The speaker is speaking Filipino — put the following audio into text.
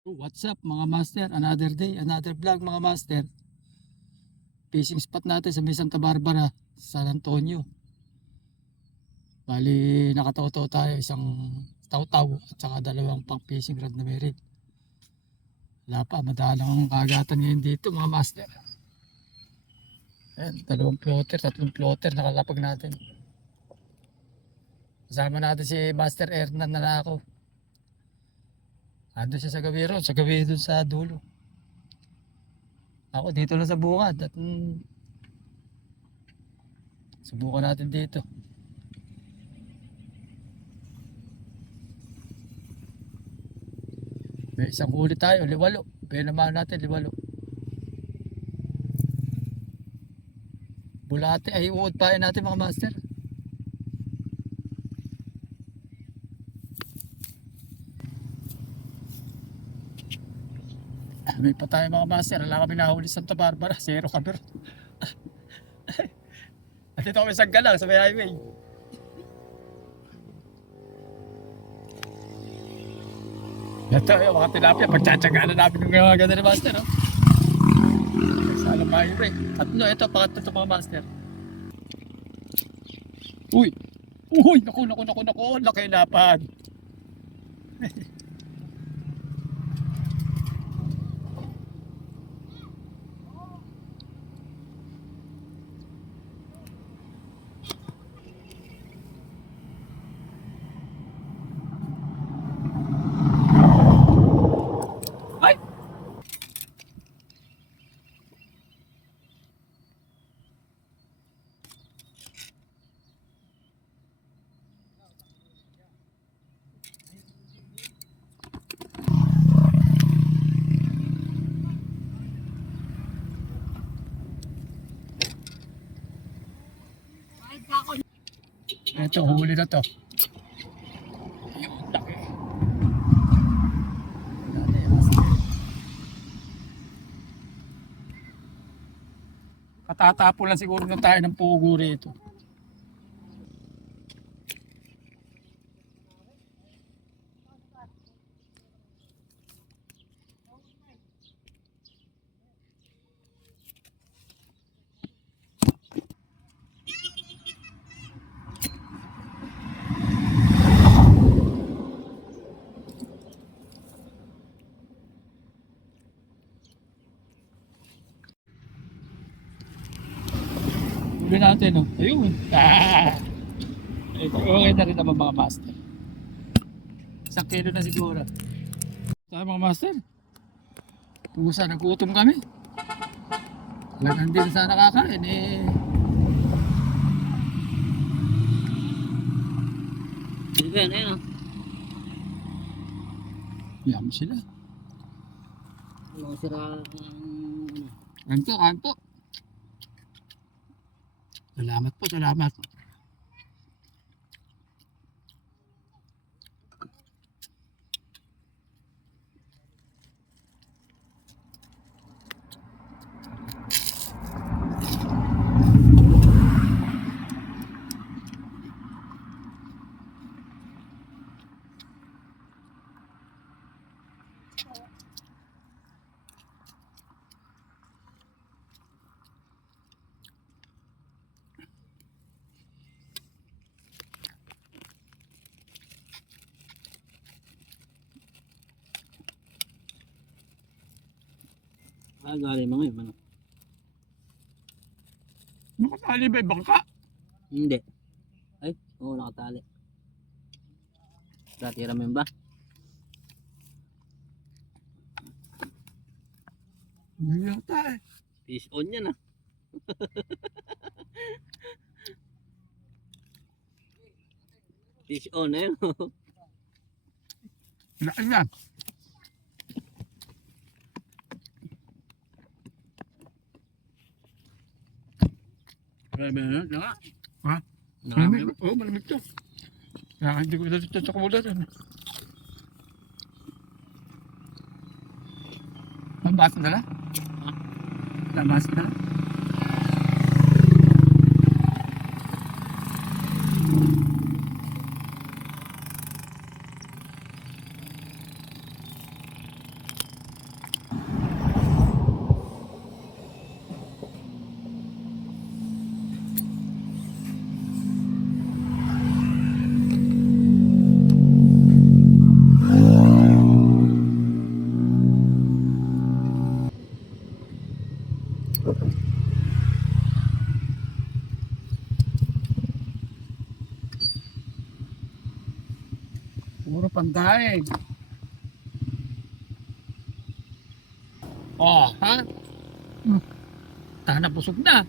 What's up mga master? Another day, another vlog mga master. Fishing spot natin sa may Santa Barbara, San Antonio. Bali nakataw-taw tayo, isang taw-taw at saka dalawang pang fishing rod na meron. Wala pa, madalang ang kagatan ngayon dito mga master. Ayan, dalawang floater, tatlong floater nakalapag natin. Kasama natin si Master Hernan na ako. Ando siya sa gawi ron, sa gawi dun sa dulo. Ako dito lang sa bungad at subukan natin dito. May isang huli tayo, liwalo. Pinamahan natin, liwalo. Bulate ay uod pa natin mga master. May pa tayo mga master, wala kami nahuli sa Santa Barbara, zero kami. At dito kami sa Galang, sa may highway. Ito yung mga tilapia, pagtsatsagaan na namin yung mga ganda ni master. Oh. Sa alam highway. Tatlo, ito, pangatlo ito mga master. Uy! Uy! Naku, laki lapad. Ay! Ito, huli na to. Laki. Katatapo lang siguro na tayo ng pugo rito. Huli natin, no? Ayun. Ito, okay na rin naman mga master. 1 kilo na siguro. Sa mga master. Pusa, nagutom kami. Talagang hindi na sana nakakain eh. Sige, ano yun? Yam sila. Mga sira Kanto, kanto. Salamat po, salamat. galing mga yun, ano? Nakatali ba yung bangka? Hindi. Ay, oo, nakatali. Tira mo yun ba? Hindi yata eh. Fish on yan, ah. Fish on, eh. Laki na. Grabe na, nga. Ha? Marami. Malamig. Oo, malamig to. Kaya hindi ko dito sa kumulan. Mabasa na lang? Ha? Mabasa na lang? Puro pangkain. Oh, ha? Tahan na busog na.